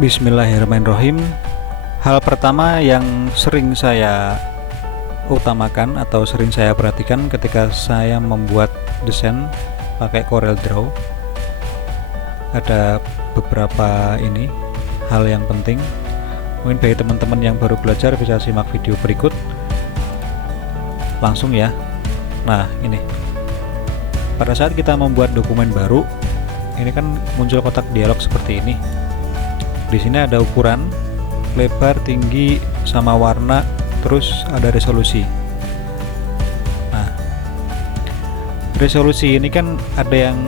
Bismillahirrahmanirrahim. Hal pertama yang sering saya utamakan atau sering saya perhatikan ketika saya membuat desain pakai CorelDRAW, ada beberapa hal yang penting. Mungkin bagi teman-teman yang baru belajar bisa simak video berikut langsung ya. Nah, ini pada saat kita membuat dokumen baru, ini kan muncul kotak dialog seperti ini. Di sini ada ukuran, lebar, tinggi, sama warna, terus ada resolusi. Nah, resolusi ini kan ada yang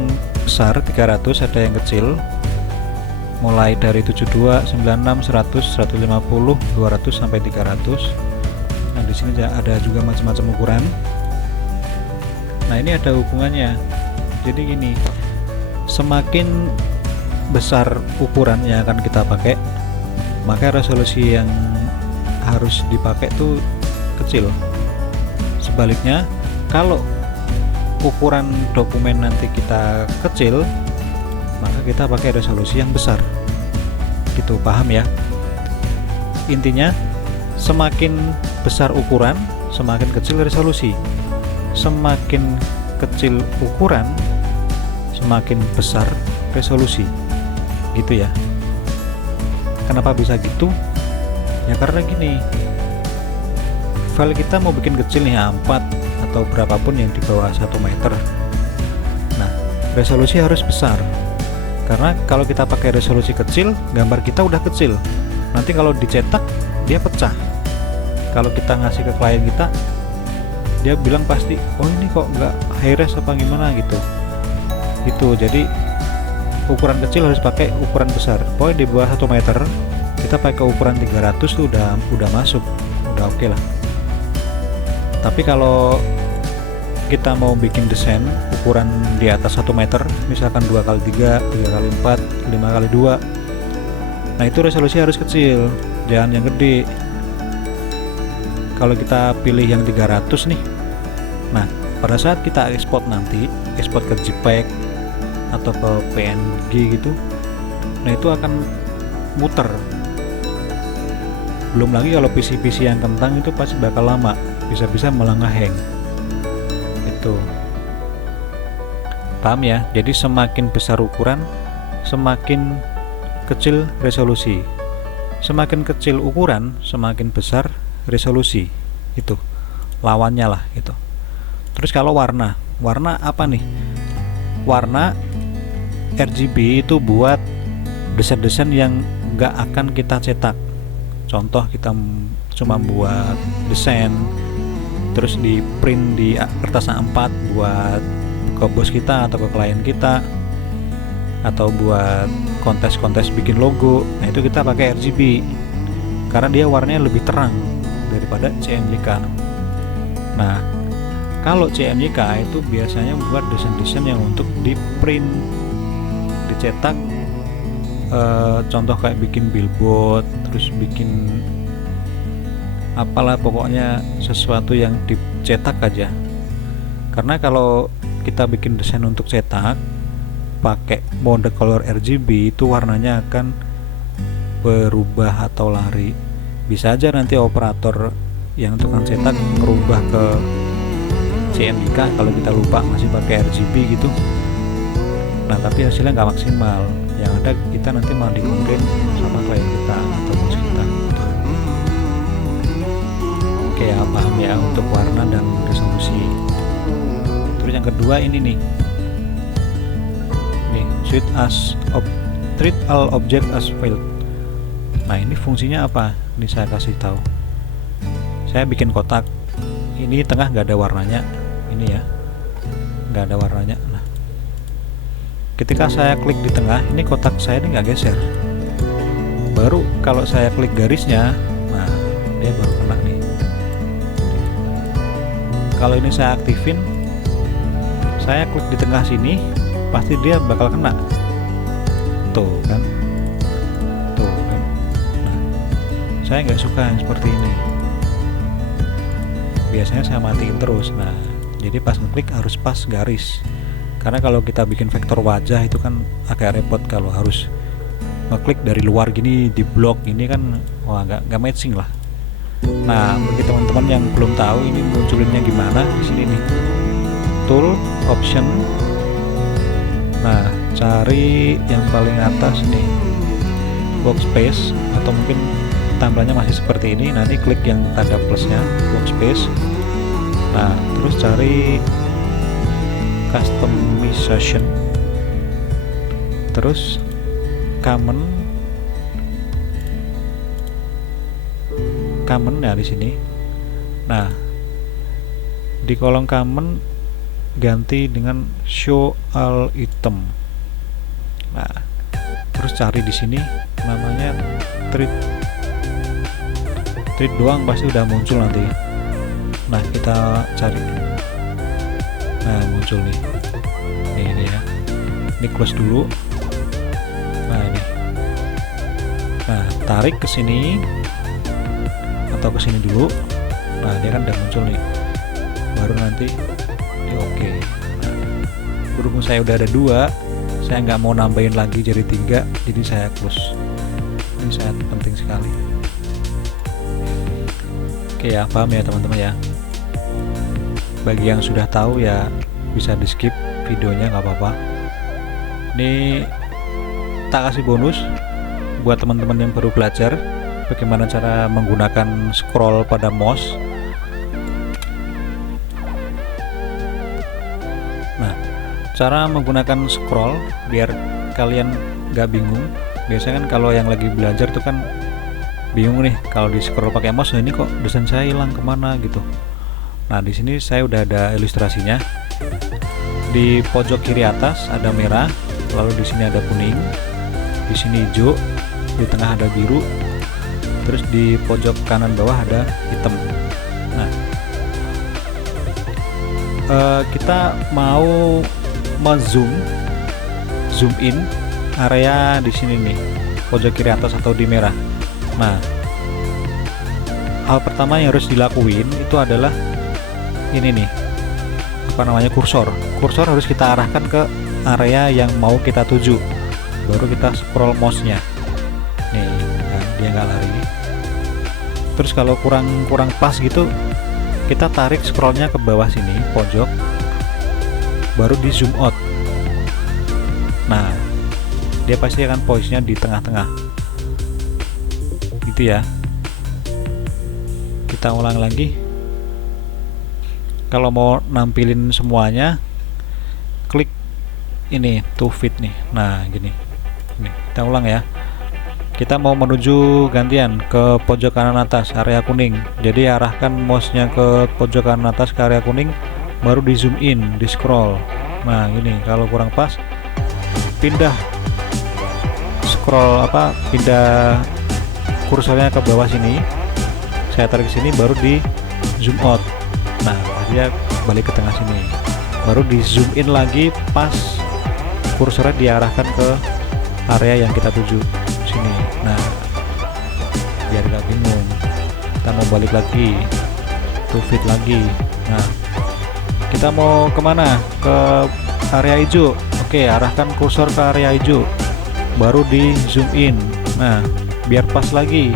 besar 300, ada yang kecil, mulai dari 72, 96, 100, 150, 200 sampai 300. Nah, di sini ada juga macam-macam ukuran. Nah, ini ada hubungannya. Jadi gini, semakin besar ukuran yang akan kita pakai, maka resolusi yang harus dipakai itu kecil. Sebaliknya, kalau ukuran dokumen nanti kita kecil, maka kita pakai resolusi yang besar. Gitu, paham ya? Intinya, semakin besar ukuran, semakin kecil resolusi. Semakin kecil ukuran, semakin besar resolusi. Gitu ya. Kenapa bisa gitu? Ya karena gini, file kita mau bikin kecil nih, A4 atau berapapun yang di bawah 1 meter. Nah, resolusi harus besar, karena kalau kita pakai resolusi kecil, gambar kita udah kecil. Nanti kalau dicetak, dia pecah. Kalau kita ngasih ke klien kita, dia bilang pasti, oh ini kok nggak high res apa gimana gitu. Jadi ukuran kecil harus pakai ukuran besar. Pokoknya di bawah 1 meter kita pakai ukuran 300 tuh udah masuk, udah oke lah. Tapi kalau kita mau bikin desain ukuran di atas 1 meter, misalkan 2x3, 3x4, 5x2, nah itu resolusi harus kecil, jangan yang gede. Kalau kita pilih yang 300 nih, nah pada saat kita ekspor nanti, ekspor ke JPEG atau ke PNG gitu, nah itu akan muter. Belum lagi kalau PC-PC yang kentang itu pasti bakal lama, bisa-bisa malah ngehang. Itu paham ya? Jadi semakin besar ukuran, semakin kecil resolusi. Semakin kecil ukuran, semakin besar resolusi. Itu lawannya lah itu. Terus kalau warna apa nih? Warna RGB itu buat desain-desain yang nggak akan kita cetak. Contoh, kita cuma buat desain terus di print di kertas A4 buat ke bos kita atau ke klien kita, atau buat kontes-kontes bikin logo. Nah itu kita pakai RGB karena dia warnanya lebih terang daripada CMYK. Nah kalau CMYK itu biasanya buat desain-desain yang untuk di print, dicetak, contoh kayak bikin billboard, terus bikin apalah, pokoknya sesuatu yang dicetak aja. Karena kalau kita bikin desain untuk cetak pakai mode color RGB, itu warnanya akan berubah atau lari. Bisa aja nanti operator yang tukang cetak merubah ke CMYK kalau kita lupa masih pakai RGB gitu. Nah tapi hasilnya nggak maksimal. Yang ada kita nanti malah dikomplain sama klien kita atau bos kita gitu. Oke ya, paham ya untuk warna dan resolusi. Terus yang kedua ini nih, treat all object as file. Nah ini fungsinya apa? Ini saya kasih tahu. Saya bikin kotak, ini tengah nggak ada warnanya, ini ya nggak ada warnanya. Nah ketika saya klik di tengah, ini kotak saya ini nggak geser. Baru kalau saya klik garisnya, nah dia baru kena nih. Kalau ini saya aktifin, saya klik di tengah sini, pasti dia bakal kena. Tuh kan. Nah saya nggak suka yang seperti ini. Biasanya saya matiin terus. Nah jadi pas ngeklik harus pas garis, karena kalau kita bikin vektor wajah itu kan agak repot kalau harus ngeklik dari luar gini di blok ini kan, wah nggak matching lah. Nah, bagi teman-teman yang belum tahu ini munculinnya gimana, di sini nih, tool, option. Nah, cari yang paling atas nih, workspace, atau mungkin tampilannya masih seperti ini. Nanti klik yang tanda plusnya, workspace. Nah, terus cari customization, terus common ya di sini. Nah, di kolom common ganti dengan show all item. Nah, terus cari di sini namanya treat doang, pasti udah muncul nanti. Nah, kita cari. Nah, muncul nih. Ini ya. Ini close dulu. Nah, ini. Nah, tarik ke sini atau ke sini dulu. Nah, dia kan udah muncul nih. Baru nanti di oke. Nah, berhubung saya udah ada 2, saya nggak mau nambahin lagi jadi 3, jadi saya close. Ini sangat penting sekali. Oke ya, paham ya teman-teman ya. Bagi yang sudah tahu ya bisa di skip videonya, nggak apa-apa. Ini tak kasih bonus buat teman-teman yang baru belajar bagaimana cara menggunakan scroll pada mouse. Nah, cara menggunakan scroll biar kalian nggak bingung. Biasanya kan kalau yang lagi belajar tuh kan bingung nih, kalau di scroll pakai mouse, ini kok desain saya hilang kemana gitu. Nah, di sini saya udah ada ilustrasinya. Di pojok kiri atas ada merah, lalu di sini ada kuning, di sini hijau, di tengah ada biru, terus di pojok kanan bawah ada hitam. Nah, kita mau zoom in area di sini nih, pojok kiri atas atau di merah. Nah, hal pertama yang harus dilakuin itu adalah ini nih, apa namanya, kursor harus kita arahkan ke area yang mau kita tuju, baru kita scroll mouse-nya nih. Nah, dia nggak lari. Terus kalau kurang pas gitu, kita tarik scrollnya ke bawah sini pojok, baru di zoom out. Nah, dia pasti akan posisinya di tengah-tengah gitu ya. Kita ulang lagi. Kalau mau nampilin semuanya, klik ini to fit nih. Nah, gini. Nih, kita ulang ya. Kita mau menuju gantian ke pojok kanan atas, area kuning. Jadi arahkan mouse-nya ke pojok kanan atas ke area kuning, baru di zoom in, di scroll. Nah, ini kalau kurang pas, pindah pindah kursornya ke bawah sini. Saya tarik ke sini, baru di zoom out. Nah, dia balik ke tengah sini, baru di zoom in lagi pas kursornya diarahkan ke area yang kita tuju sini. Nah, biar gak bingung, kita mau balik lagi to fit lagi. Nah, kita mau kemana? Ke area hijau. Oke, arahkan kursor ke area hijau, baru di zoom in. Nah, biar pas lagi,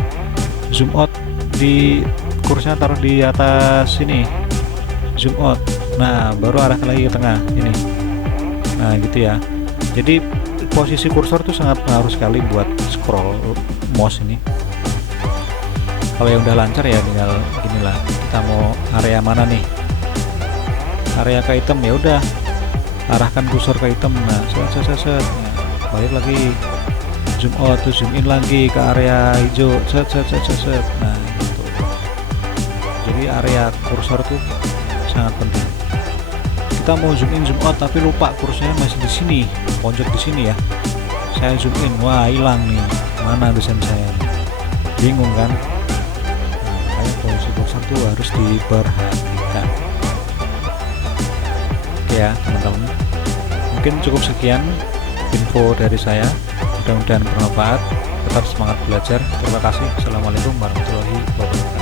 zoom out, di kursornya taruh di atas sini, zoom out. Nah, baru arahkan lagi ke tengah ini. Nah, gitu ya. Jadi posisi kursor itu sangat pengaruh sekali buat scroll mouse ini. Kalau yang udah lancar ya tinggal ginilah, kita mau area mana nih, area ke item, ya udah arahkan kursor ke item. Nah, set. Nah, balik lagi, zoom out, tuh zoom in lagi ke area hijau, set. Nah, gitu. Jadi area kursor tuh sangat penting. Kita mau zoom in zoom out tapi lupa kursornya masih di sini, pojok di sini ya. Saya zoom in, wah hilang nih, mana desain saya nih. Bingung kan? Nah, makanya posisi kursor tuh harus diperhatikan. Oke ya teman-teman, mungkin cukup sekian info dari saya, mudah-mudahan bermanfaat. Tetap semangat belajar. Terima kasih. Assalamualaikum warahmatullahi wabarakatuh.